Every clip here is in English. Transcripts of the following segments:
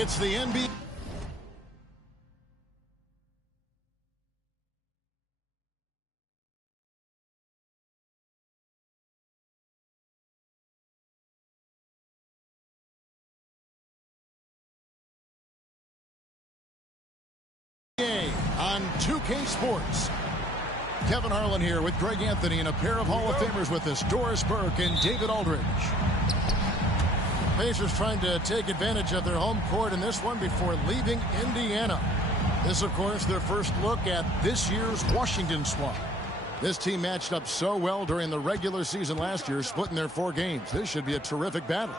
It's the NBA. On 2K Sports. Kevin Harlan here with Greg Anthony and a pair of Hall of Famers with us, Doris Burke and David Aldridge. Pacers trying to take advantage of their home court in this one before leaving Indiana. This, of course, their first look at this year's Washington squad. This team matched up so well during the regular season last year, splitting their 4 games. This should be a terrific battle.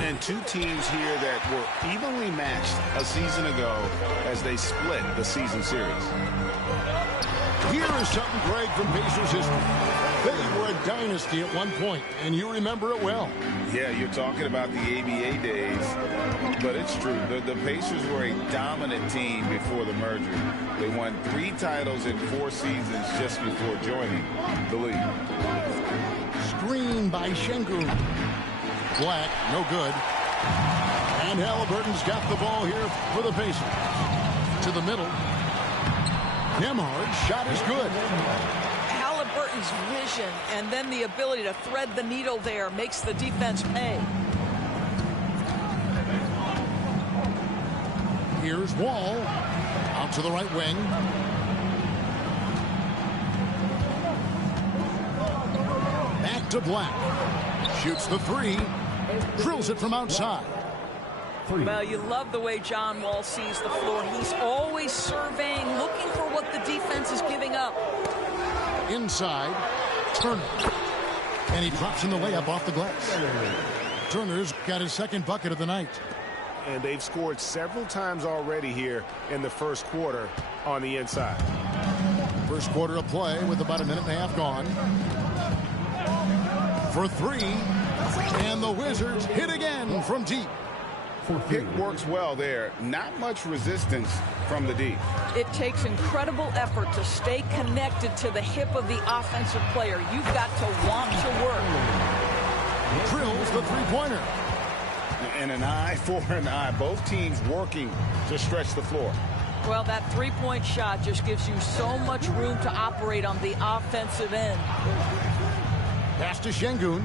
And 2 teams here that were evenly matched a season ago as they split the season series. Here is something, Greg, from Pacers history. They were a dynasty at one point, and you remember it well. Yeah, you're talking about the ABA days, but it's true. The Pacers were a dominant team before the merger. They won 3 titles in 4 seasons just before joining the league. Screen by Şengün. Black, no good. And Halliburton's got the ball here for the Pacers. To the middle. Nembhard's shot is good. Halliburton's vision and then the ability to thread the needle there makes the defense pay. Here's Wall. Out to the right wing. Back to Black. Shoots the 3. Drills it from outside. Well, you love the way John Wall sees the floor. He's always surveying, looking for what the defense is giving up. Inside, Turner. And he drops in the layup off the glass. Turner's got his 2nd bucket of the night. And they've scored several times already here in the first quarter on the inside. First quarter of play with about a minute and a half gone. For 3. And the Wizards hit again from deep. It works well there. Not much resistance from the deep. It takes incredible effort to stay connected to the hip of the offensive player. You've got to want to work. Drills the 3-pointer. And an eye for an eye. Both teams working to stretch the floor. Well, that 3-point shot just gives you so much room to operate on the offensive end. Pass to Şengün.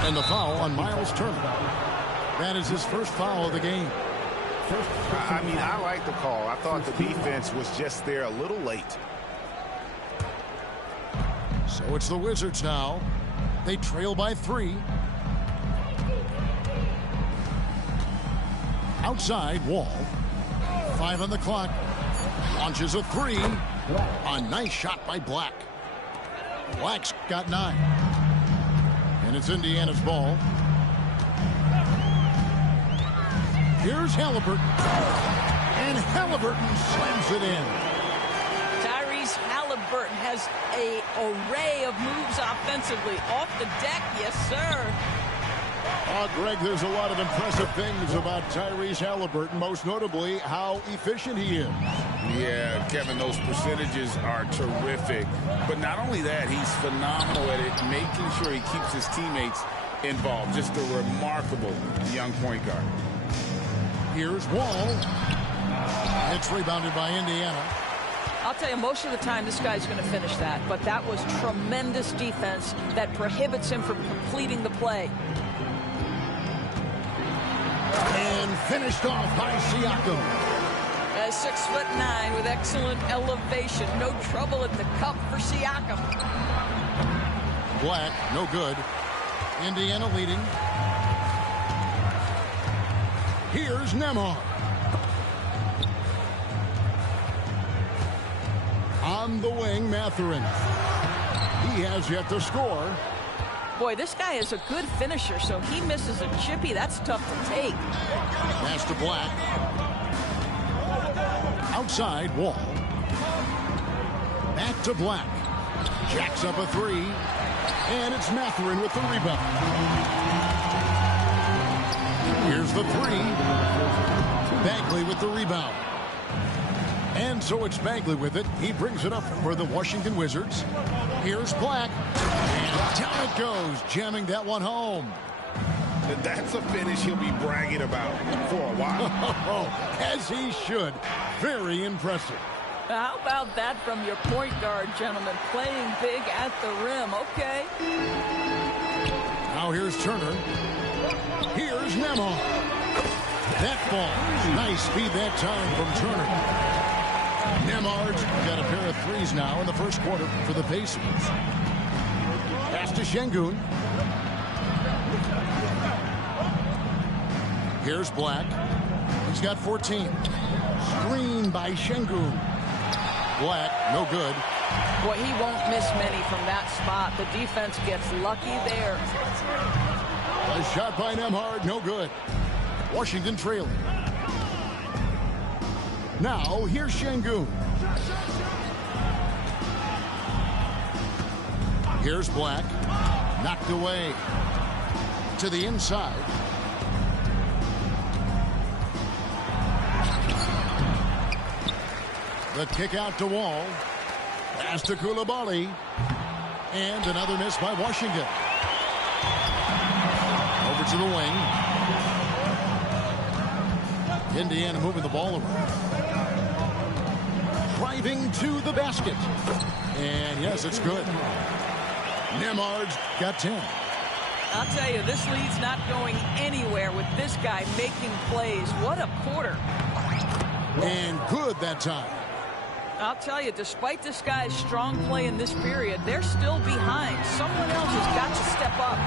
And the foul on Miles Turner. That is his first foul of the game. I mean, I like the call. I thought the defense was just there a little late. So it's the Wizards now. They trail by 3. Outside, Wall. 5 on the clock. Launches a 3. A nice shot by Black. Black's got 9. And it's Indiana's ball. Here's Halliburton. And Halliburton slams it in. Tyrese Halliburton has an array of moves offensively. Off the deck, yes, sir. Greg, there's a lot of impressive things about Tyrese Halliburton, most notably how efficient he is. Yeah, Kevin, those percentages are terrific. But not only that, he's phenomenal at it, making sure he keeps his teammates involved. Just a remarkable young point guard. Here's Wall. It's rebounded by Indiana. I'll tell you, most of the time this guy's going to finish that. But that was tremendous defense that prohibits him from completing the play. And finished off by Siakam. 6'9" with excellent elevation. No trouble at the cup for Siakam. Black, no good. Indiana leading. Here's Nembhard. On the wing, Mathurin. He has yet to score. Boy, this guy is a good finisher, so he misses a chippy. That's tough to take. Pass to Black. Outside, Wall. Back to Black. Jacks up a three. And it's Mathurin with the rebound. Here's the three. Bagley with the rebound. And so it's Bagley with it. He brings it up for the Washington Wizards. Here's Black. And down it goes, jamming that one home. That's a finish he'll be bragging about for a while. As he should. Very impressive. How about that from your point guard, gentlemen? Playing big at the rim. Okay. Now here's Turner. Here's Nembhard. That ball. Nice speed that time from Turner. Nembhard's got a pair of threes now in the first quarter for the Pacers. Pass to Şengün. Here's Black. He's got 14. Screen by Şengün. Black, no good. Boy, he won't miss many from that spot. The defense gets lucky there. A shot by Nembhard, no good. Washington trailing. Now, here's Şengün. Here's Black. Knocked away. To the inside. The kick out to Wall. Pass to Coulibaly. And another miss by Washington. Over to the wing. Indiana moving the ball around. Driving to the basket. And yes, it's good. Nembhard's got 10. I'll tell you, this lead's not going anywhere with this guy making plays. What a quarter. And good that time. I'll tell you, despite this guy's strong play in this period, they're still behind. Someone else has got to step up.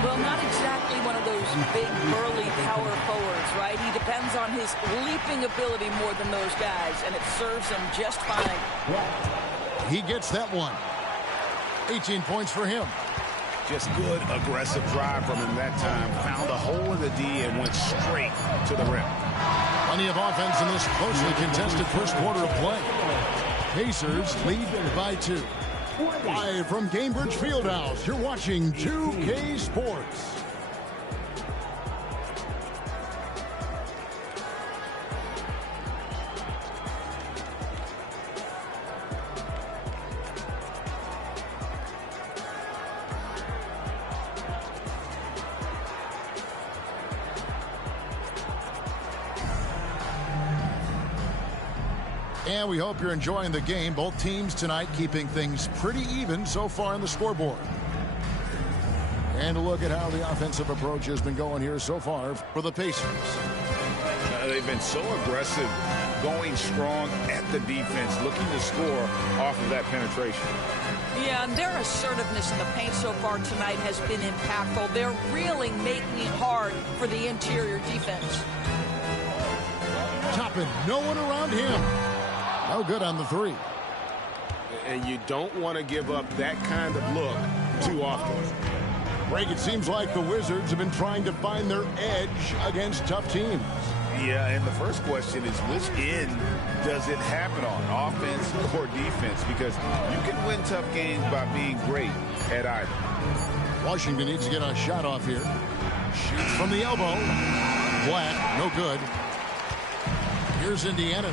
Well, not exactly one of those big, burly power forwards, right? He depends on his leaping ability more than those guys, and it serves him just fine. He gets that one. 18 points for him. Just good, aggressive drive from him that time. Found a hole in the D and went straight to the rim. Plenty of offense in this closely contested first quarter of play. Pacers lead by 2. Live from Gainbridge Fieldhouse, you're watching 2K Sports. And we hope you're enjoying the game. Both teams tonight keeping things pretty even so far on the scoreboard. And a look at how the offensive approach has been going here so far for the Pacers. They've been so aggressive, going strong at the defense, looking to score off of that penetration. Yeah, and their assertiveness in the paint so far tonight has been impactful. They're really making it hard for the interior defense. Toppin, no one around him. No good on the three. And you don't want to give up that kind of look too often. Greg, it seems like the Wizards have been trying to find their edge against tough teams. Yeah, and the first question is, which end does it happen on, offense or defense? Because you can win tough games by being great at either. Washington needs to get a shot off here. Shoots from the elbow. Black, no good. Here's Indiana.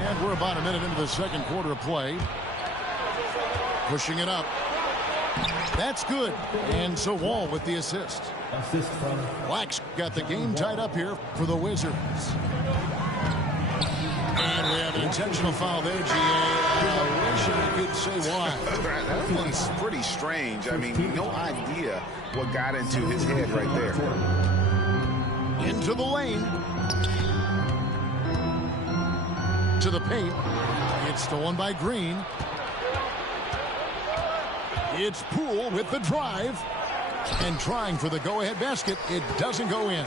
And we're about a minute into the second quarter of play. Pushing it up. That's good. And so Wall with the assist. Black's got the game tied up here for the Wizards. And we have an intentional foul there, GA. I wish I could say why. That one's pretty strange. I mean, no idea what got into his head right there. Into the lane. To the paint. It's stolen by Green. It's Poole with the drive. And trying for the go-ahead basket. It doesn't go in.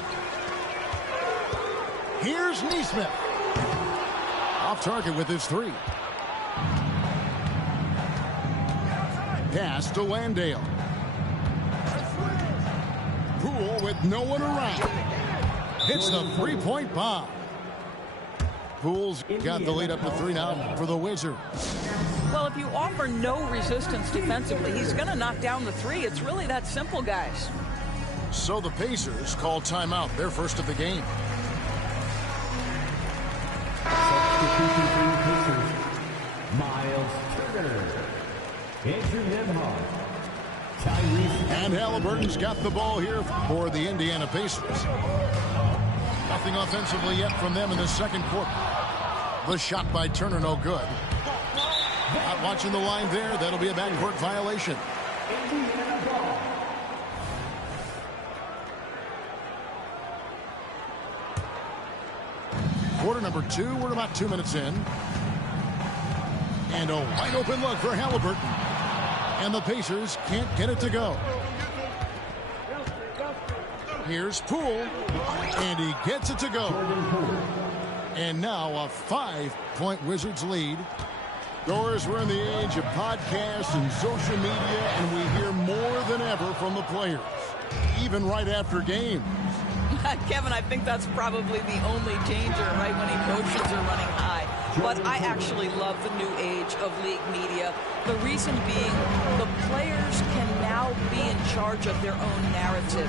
Here's Nesmith. Off target with his three. Pass to Landale. Poole with no one around. Hits the three-point bomb. Poole's got the lead up to 3 now for the Wizards. Well, if you offer no resistance defensively, he's going to knock down the three. It's really that simple, guys. So the Pacers call timeout, their first of the game. Substitution for the Pacers, Miles Turner, Andrew Nembhard, Tyrese. And Halliburton's got the ball here for the Indiana Pacers. Nothing offensively yet from them in the second quarter. The shot by Turner, no good. Not watching the line there. That'll be a backcourt violation. Quarter number 2. We're about 2 minutes in. And a wide open look for Halliburton. And the Pacers can't get it to go. Here's Poole. And he gets it to go. And now a 5-point Wizards lead. Doris, we're in the age of podcasts and social media, and we hear more than ever from the players, even right after games. Kevin, I think that's probably the only danger, right, when emotions are running high. But I actually love the new age of league media. The reason being, the players can now be in charge of their own narrative.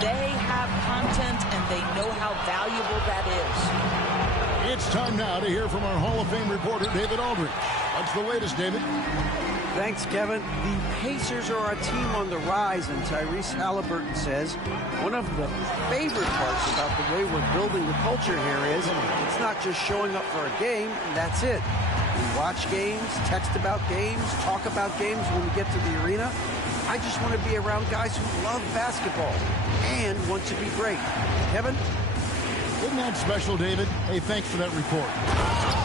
They have content, and they know how valuable that is. It's time now to hear from our Hall of Fame reporter, David Aldridge. What's the latest, David? Thanks, Kevin. The Pacers are a team on the rise, and Tyrese Halliburton says one of the favorite parts about the way we're building the culture here is it's not just showing up for a game, and that's it. We watch games, text about games, talk about games when we get to the arena. I just want to be around guys who love basketball and want to be great. Kevin? Isn't that special, David? Hey, thanks for that report.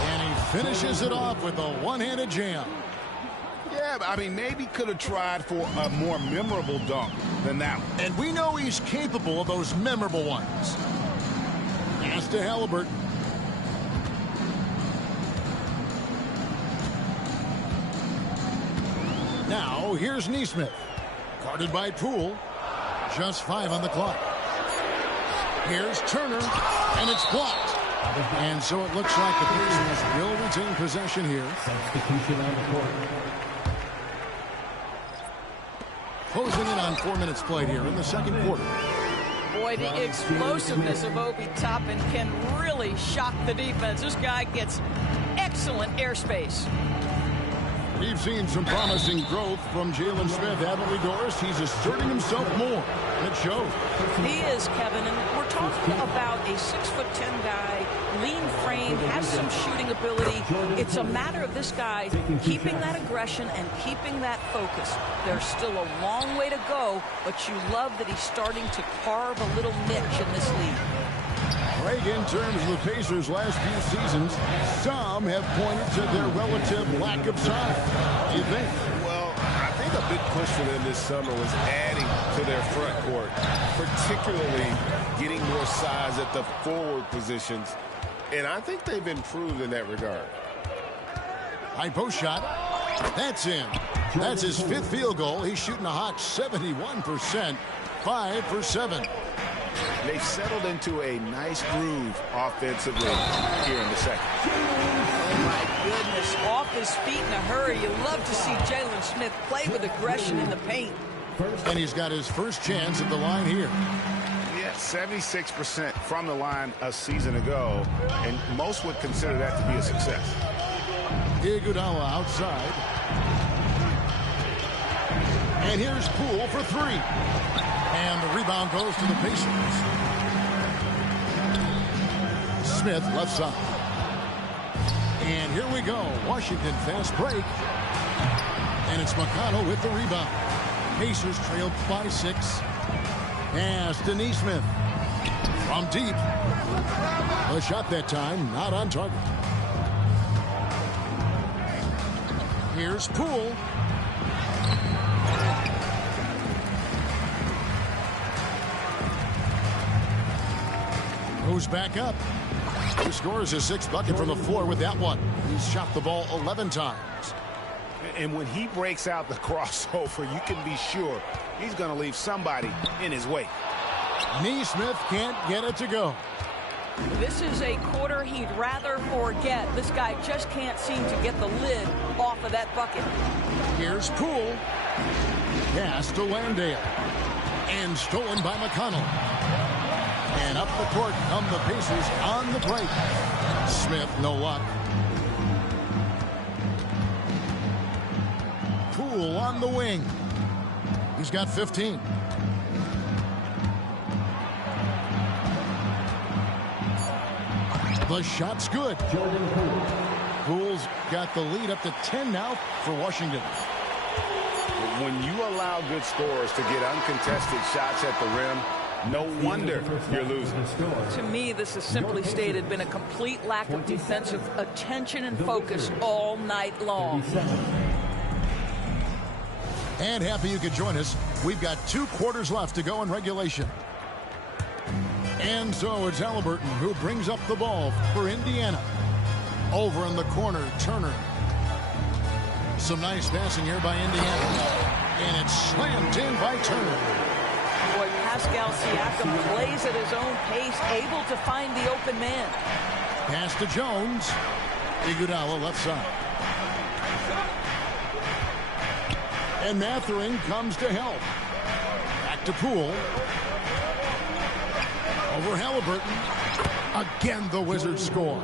And he finishes it off with a one-handed jam. Yeah, I mean, maybe could have tried for a more memorable dunk than that one. And we know he's capable of those memorable ones. Pass to Halliburton. Now, here's Nesmith. Guarded by Poole. Just 5 on the clock. Here's Turner, and it's blocked. And so it looks like the Pacers will retain possession here. Substitution on the court. Closing in on 4 minutes played here in the second quarter. Boy, the explosiveness of Obi Toppin can really shock the defense. This guy gets excellent airspace. We've seen some promising growth from Jalen Smith, haven't we, Doris? He's asserting himself more, and it shows. He is, Kevin, and we're talking about a 6'10" guy, lean frame, has some shooting ability. It's a matter of this guy keeping that aggression and keeping that focus. There's still a long way to go, but you love that he's starting to carve a little niche in this league. Greg, in terms of the Pacers' last few seasons, some have pointed to their relative lack of size. What do you think? Well, I think a big push for them this summer was adding to their front court, particularly getting more size at the forward positions. And I think they've improved in that regard. High post shot. That's in. That's his 5th field goal. He's shooting a hot 71%. 5 for 7. They've settled into a nice groove offensively here in the second. Oh, my goodness. Off his feet in a hurry. You love to see Jalen Smith play with aggression in the paint. And he's got his first chance at the line here. Yeah, 76% from the line a season ago, and most would consider that to be a success. Iguodala outside. And here's Poole for 3. And the rebound goes to the Pacers. Smith left side. And here we go. Washington fast break. And it's McConnell with the rebound. Pacers trailed by 6. Pass to Nesmith. From deep. A shot that time, not on target. Here's Poole. Goes back up. He scores his 6th bucket from the floor with that one. He's shot the ball 11 times. And when he breaks out the crossover, you can be sure he's going to leave somebody in his way. Nesmith can't get it to go. This is a quarter he'd rather forget. This guy just can't seem to get the lid off of that bucket. Here's Poole. Pass to Landale. And stolen by McConnell. And up the court come the Pacers on the break. Smith, no luck. Poole on the wing. He's got 15. The shot's good. Jordan Poole. Poole's got the lead up to 10 now for Washington. When you allow good scorers to get uncontested shots at the rim, no wonder you're losing. To me, this has simply stated been a complete lack of defensive attention and focus all night long. And happy you could join us. We've got 2 quarters left to go in regulation. And so it's Halliburton who brings up the ball for Indiana. Over in the corner, Turner. Some nice passing here by Indiana. And it's slammed in by Turner. Boy, Pascal Siakam plays at his own pace, able to find the open man. Pass to Jones. Iguodala left side. And Mathurin comes to help. Back to Poole. Over Halliburton. Again, the Wizards score.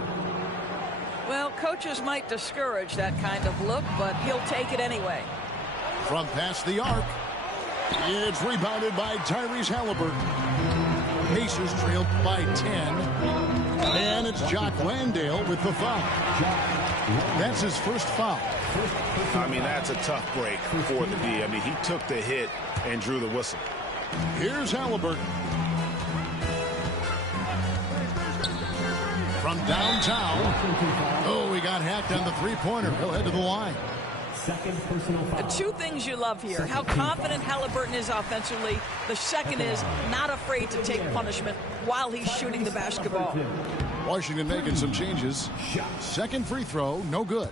Well, coaches might discourage that kind of look, but he'll take it anyway. From past the arc. It's rebounded by Tyrese Halliburton. Pacers trail by 10. And it's Jock Landale with the foul. That's his first foul. I mean, that's a tough break for the D. I mean, he took the hit and drew the whistle. Here's Halliburton. From downtown. Oh, he got hacked on the three-pointer. He'll head to the line. Second personal foul. 2 things you love here. How confident Halliburton is offensively. The second is not afraid to take punishment while he's shooting the basketball. Washington making some changes. Second free throw, no good.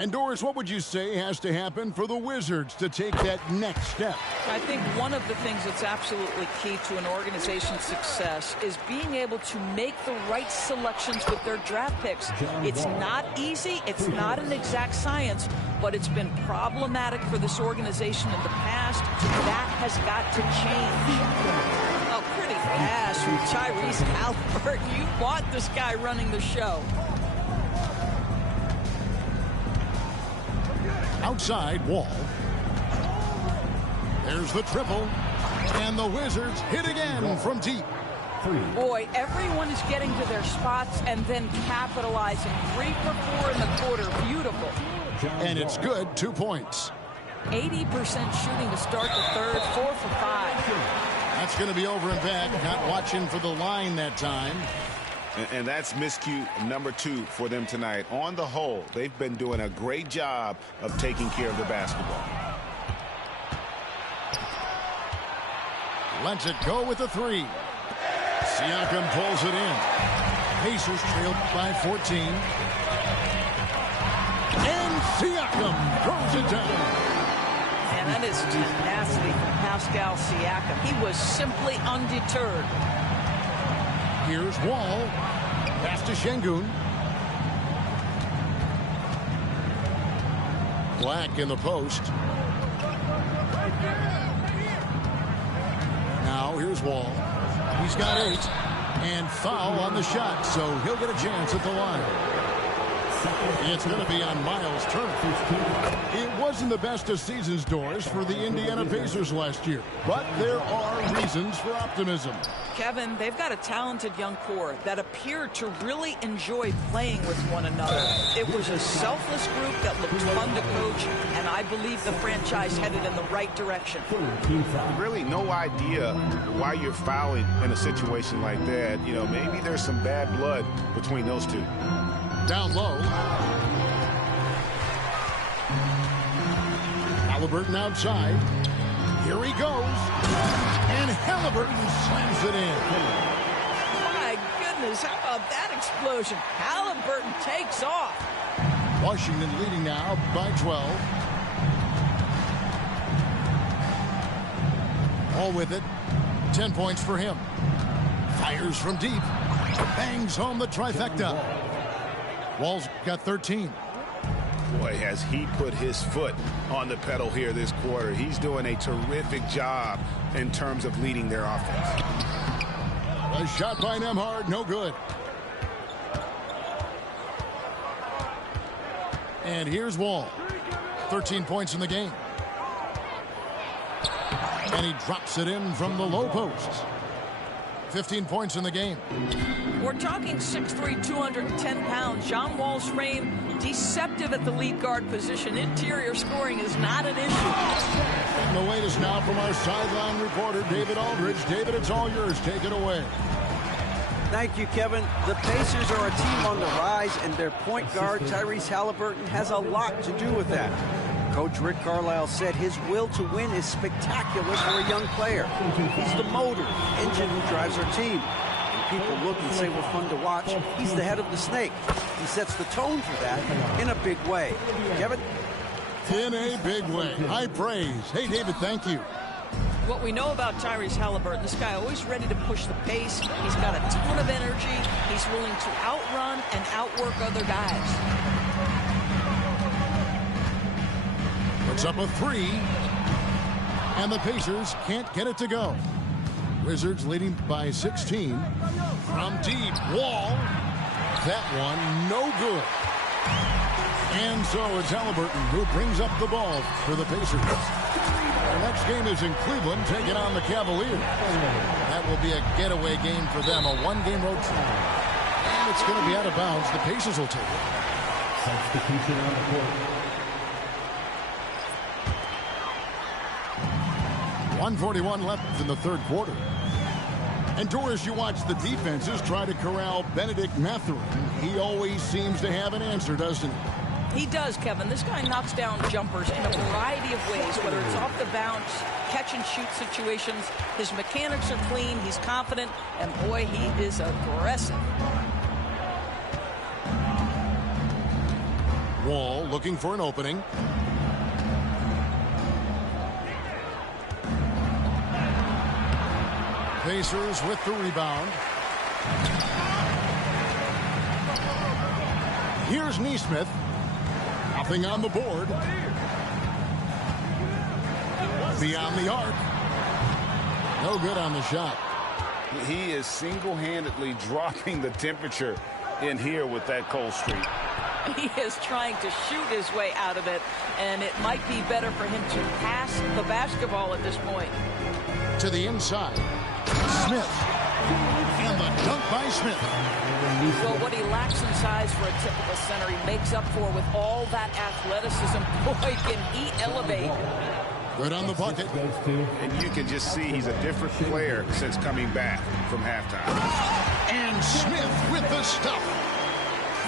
And Doris, what would you say has to happen for the Wizards to take that next step? I think one of the things that's absolutely key to an organization's success is being able to make the right selections with their draft picks. It's not easy. It's not an exact science, but it's been problematic for this organization in the past. That has got to change. Oh, pretty pass from Tyrese Halliburton. You want this guy running the show. Outside, Wall. There's the triple. And the Wizards hit again from deep. Boy, everyone is getting to their spots and then capitalizing. 3 for 4 in the quarter. Beautiful. And it's good, 2 points. 80% shooting to start the third. 4 for 5. That's going to be over and back. Not watching for the line that time. And that's miscue number 2 for them tonight. On the whole, they've been doing a great job of taking care of the basketball. Lets it go with the 3. Siakam pulls it in. Pacers trail by 14. And Siakam throws it down. And that is tenacity from Pascal Siakam. He was simply undeterred. Here's Wall. Pass to Şengün. Black in the post. Now here's Wall. He's got 8. And foul on the shot, so he'll get a chance at the line. It's going to be on Miles Turner. It wasn't the best of seasons, Doris, for the Indiana Pacers last year. But there are reasons for optimism. Kevin, they've got a talented young core that appeared to really enjoy playing with one another. It was a selfless group that looked fun to coach, and I believe the franchise headed in the right direction. Really no idea why you're fouling in a situation like that. You know, maybe there's some bad blood between those two. Down low. Halliburton outside. Here he goes. And Halliburton slams it in. My goodness, is. How about that explosion? Halliburton takes off. Washington leading now by 12. All with it. 10 points for him. Fires from deep. Bangs home the trifecta. Wall's got 13. Boy, has he put his foot on the pedal here this quarter. He's doing a terrific job in terms of leading their offense. A shot by Nembhard, no good. And here's Wall. 13 points in the game. And he drops it in from the low post. 15 points in the game. We're talking 6'3", 210 pounds. John Wall's frame, deceptive at the lead guard position. Interior scoring is not an issue. And the latest now from our sideline reporter, David Aldridge. David, it's all yours. Take it away. Thank you, Kevin. The Pacers are a team on the rise, and their point guard, Tyrese Halliburton, has a lot to do with that. Coach Rick Carlisle said his will to win is spectacular for a young player. He's the motor, engine who drives our team. When people look and say we're fun to watch, he's the head of the snake. He sets the tone for that in a big way. Kevin? In a big way. High praise. Hey, David, thank you. What we know about Tyrese Halliburton, this guy always ready to push the pace. He's got a ton of energy. He's willing to outrun and outwork other guys. Puts up a three. And the Pacers can't get it to go. Wizards leading by 16. From deep, Wall. That one, no good. And so it's Halliburton who brings up the ball for the Pacers. The next game is in Cleveland, taking on the Cavaliers. That will be a getaway game for them, a one-game road trip. And it's going to be out of bounds. The Pacers will take it. Substitution on the court. 1:41 left in the third quarter. And Doris, you watch the defenses try to corral Benedict Mathurin. He always seems to have an answer, doesn't he? He does, Kevin. This guy knocks down jumpers in a variety of ways, whether it's off the bounce, catch and shoot situations. His mechanics are clean, he's confident, and boy, he is aggressive. Wall looking for an opening. Pacers with the rebound. Here's Nesmith. Nothing on the board. Beyond the arc. No good on the shot. He is single-handedly dropping the temperature in here with that cold streak. He is trying to shoot his way out of it, and it might be better for him to pass the basketball at this point. To the inside. Smith. And the dunk by Smith. So what he lacks in size for a typical center, he makes up for with all that athleticism. Boy, can he elevate. Good on the bucket. And you can just see he's a different player since coming back from halftime. And Smith with the stuff.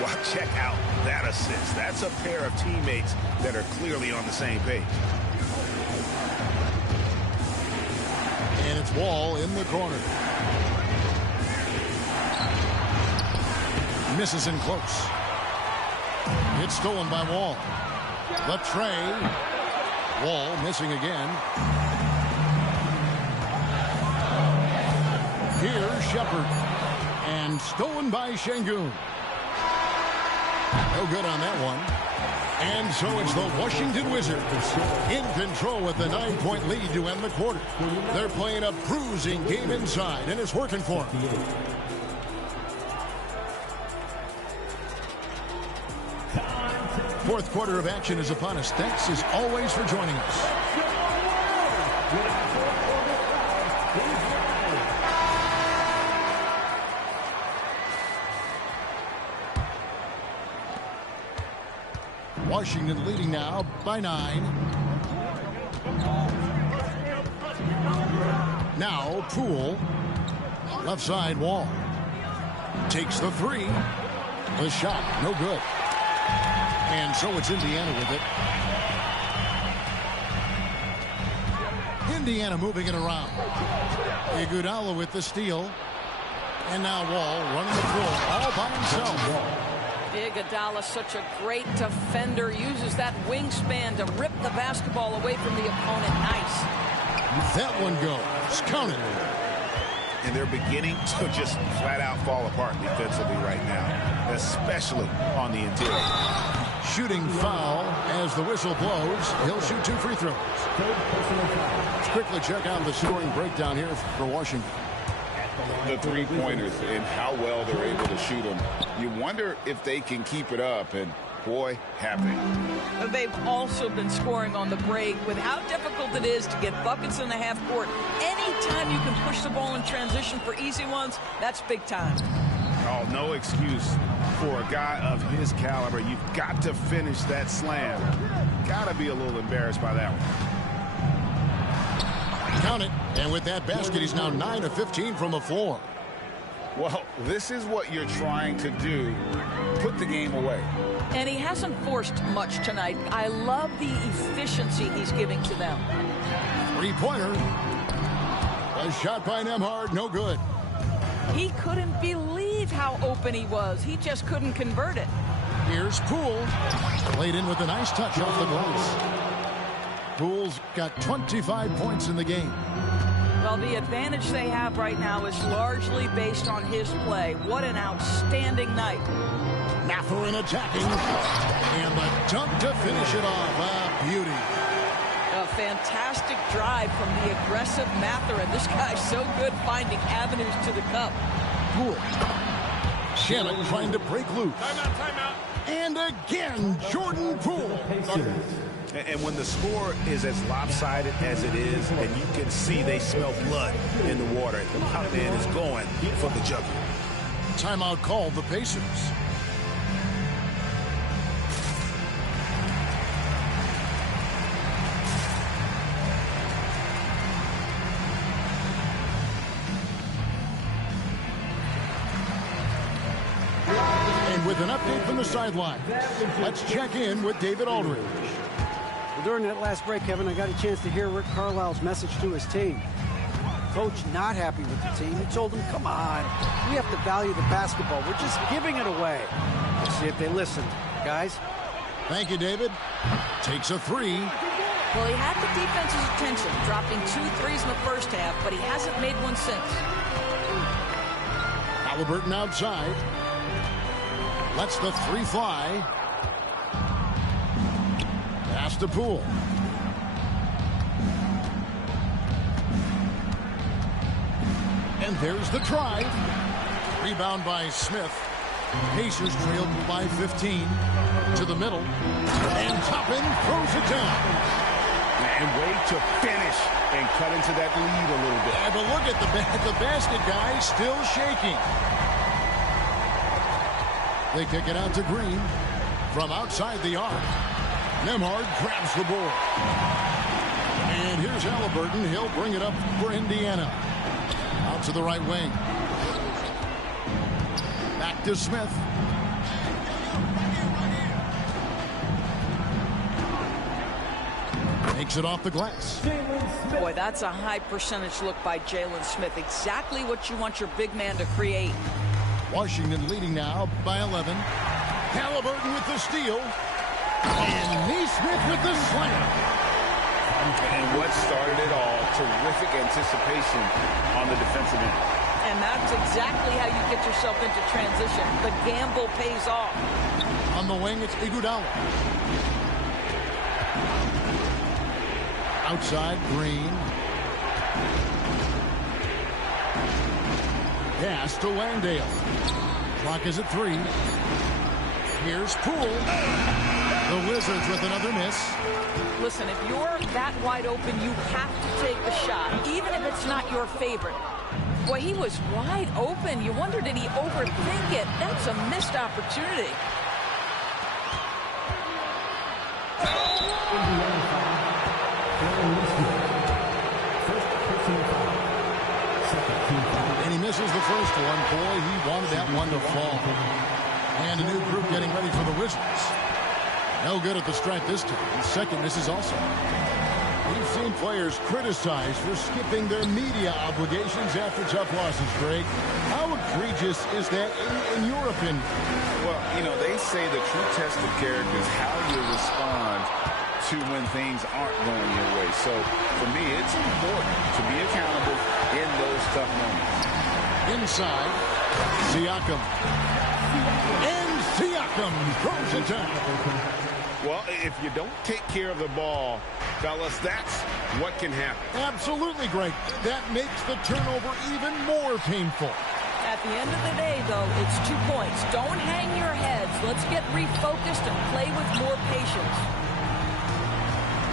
Well, check out that assist. That's a pair of teammates that are clearly on the same page. And it's Wall in the corner. Misses in close. It's stolen by Wall. The tray. Wall missing again. Here's Shepard. And stolen by Şengün. No good on that one. And so it's the Washington Wizards in control with the 9-point lead to end the quarter. They're playing a bruising game inside, and it's working for them. Fourth quarter of action is upon us. Thanks as always for joining us. Washington leading now by 9. Now Poole. Left side, Wall. Takes the three. The shot, no good. And so it's Indiana with it. Indiana moving it around. Iguodala with the steal. And now Wall running the floor all by himself. Iguodala, such a great defender, uses that wingspan to rip the basketball away from the opponent. Nice. That one goes. Count it. And they're beginning to just flat out fall apart defensively right now, especially on the interior. Shooting foul as the whistle blows. He'll shoot 2 free throws. Let's quickly check out the scoring breakdown here for Washington. The three-pointers and how well they're able to shoot them. You wonder if they can keep it up, and boy, have they. They've also been scoring on the break. With how difficult it is to get buckets in the half court, anytime you can push the ball in transition for easy ones, that's big time. Oh, no excuse for a guy of his caliber. You've got to finish that slam. Got to be a little embarrassed by that one. Count it. And with that basket, he's now 9 of 15 from the floor. Well, this is what you're trying to do. Put the game away. And he hasn't forced much tonight. I love the efficiency he's giving to them. Three-pointer. A shot by Nembhard, no good. He couldn't believe how open he was. He just couldn't convert it. Here's Poole. Played in with a nice touch off the glass. Poole's got 25 points in the game. Well, the advantage they have right now is largely based on his play. What an outstanding night. Mathurin attacking. And the dunk to finish it off. A beauty. A fantastic drive from the aggressive Mathurin. This guy's so good finding avenues to the cup. Poole. Shannon trying to break loose. Timeout. And again, Jordan Poole. And when the score is as lopsided as it is, and you can see they smell blood in the water, the hot man is going for the jugular. Timeout called the Pacers. And with an update from the sideline, let's check in with David Aldridge. Well, during that last break, Kevin, I got a chance to hear Rick Carlisle's message to his team. Coach not happy with the team. He told them, come on, we have to value the basketball. We're just giving it away. Let's see if they listen. Guys? Thank you, David. Takes a three. Well, he had the defense's attention, dropping 2 threes in the first half, but he hasn't made one since. Halliburton outside. Lets the three fly. Pass to Poole. And there's the drive. Rebound by Smith. Pacers trailed by 15. To the middle. And Toppin throws it down. And way to finish and cut into that lead a little bit. Yeah, but look at the basket guy still shaking. They kick it out to Green from outside the arc. Nembhard grabs the board. And here's Halliburton. He'll bring it up for Indiana. Out to the right wing. Back to Smith. Takes it off the glass. Boy, that's a high percentage look by Jalen Smith. Exactly what you want your big man to create. Washington leading now by 11. Halliburton with the steal. And Nesmith with the slam. And what started it all, terrific anticipation on the defensive end. And that's exactly how you get yourself into transition. The gamble pays off. On the wing, it's Iguodala. Outside, Green. Pass to Landale. Clock is at 3. Here's Poole. The Wizards with another miss. Listen, if you're that wide open, you have to take the shot, even if it's not your favorite. Boy, he was wide open. You wonder, did he overthink it? That's a missed opportunity. And he misses the first one. Boy, he wanted that one to fall. And a new group getting ready for the Wizards. No good at the stripe this time. The second misses also. We've seen players criticized for skipping their media obligations after tough losses, Greg. How egregious is that in your opinion? Well, you know, they say the true test of character is how you respond to when things aren't going your way. So, for me, it's important to be accountable in those tough moments. Inside, Siakam. And Siakam throws it down. Well, if you don't take care of the ball, fellas, that's what can happen. Absolutely, Greg. That makes the turnover even more painful. At the end of the day, though, it's 2 points. Don't hang your heads. Let's get refocused and play with more patience.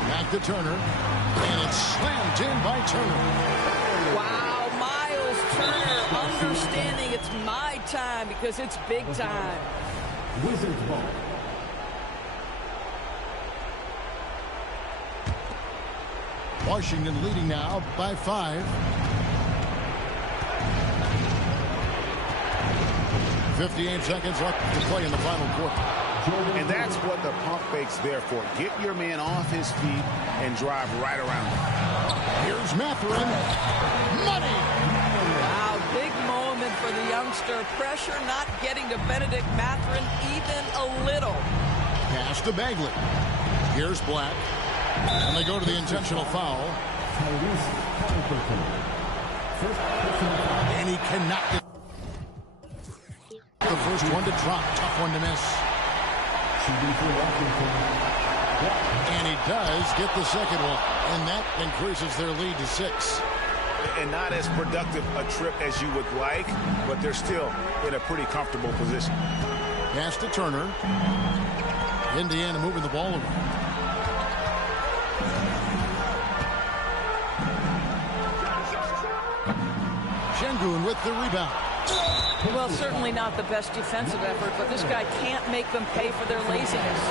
Back to Turner. And it's slammed in by Turner. Wow, Miles Turner understanding it's my time because it's big time. Wizards ball. Washington leading now by 5. 58 seconds left to play in the final quarter. And that's what the pump fake's there for. Get your man off his feet and drive right around him. Here's Mathurin. Money! Wow, big moment for the youngster. Pressure not getting to Benedict Mathurin even a little. Pass to Bagley. Here's Black. And they go to the intentional foul. And he cannot get the first one to drop. Tough one to miss. And he does get the second one. And that increases their lead to 6. And not as productive a trip as you would like, but they're still in a pretty comfortable position. Pass to Turner. Indiana moving the ball away. Şengün with the rebound. Well, certainly not the best defensive effort, but this guy can't make them pay for their laziness.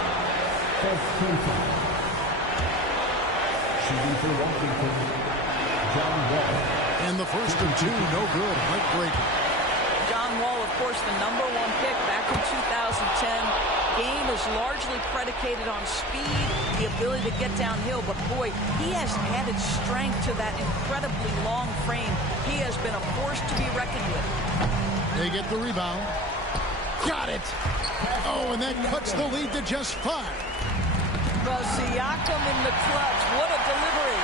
And the first of 2, no good. Heartbreaking. John Wall, of course, the #1 pick back in 2010. Game is largely predicated on speed, the ability to get downhill, but boy, he has added strength to that incredibly long frame. He has been a force to be reckoned with. They get the rebound. Got it. Oh, and that cuts the lead to just 5. Well, Siakam in the clutch. What a delivery.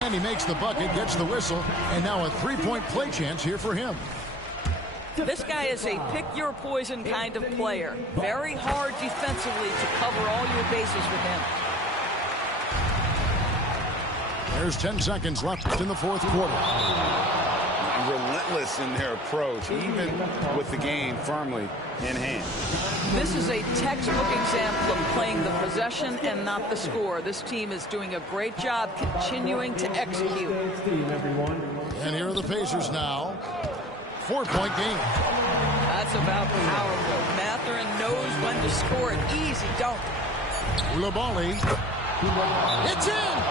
And he makes the bucket, gets the whistle, and now a 3-point play chance here for him. This guy is a pick-your-poison kind of player. Very hard defensively to cover all your bases with him. There's 10 seconds left in the fourth quarter. Relentless in their approach, even with the game firmly in hand. This is a textbook example of playing the possession and not the score. This team is doing a great job continuing to execute. And here are the Pacers now. 4-point game. That's about powerful. Mathurin knows when to score it. Easy dunk. Coulibaly. It's in!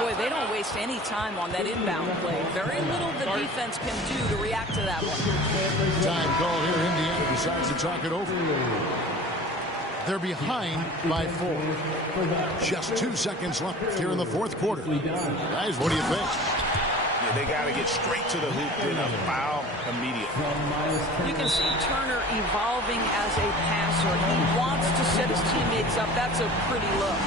Boy, they don't waste any time on that inbound play. Very little the defense can do to react to that one. Time call here. Indiana decides to talk it over. They're behind by 4. Just 2 seconds left here in the fourth quarter. Guys, what do you think? Yeah, they got to get straight to the hoop and a foul immediately. You can see Turner evolving as a passer. He wants to set his teammates up. That's a pretty look.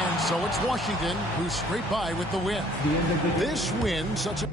And so it's Washington who scraped by with the win. This win, such a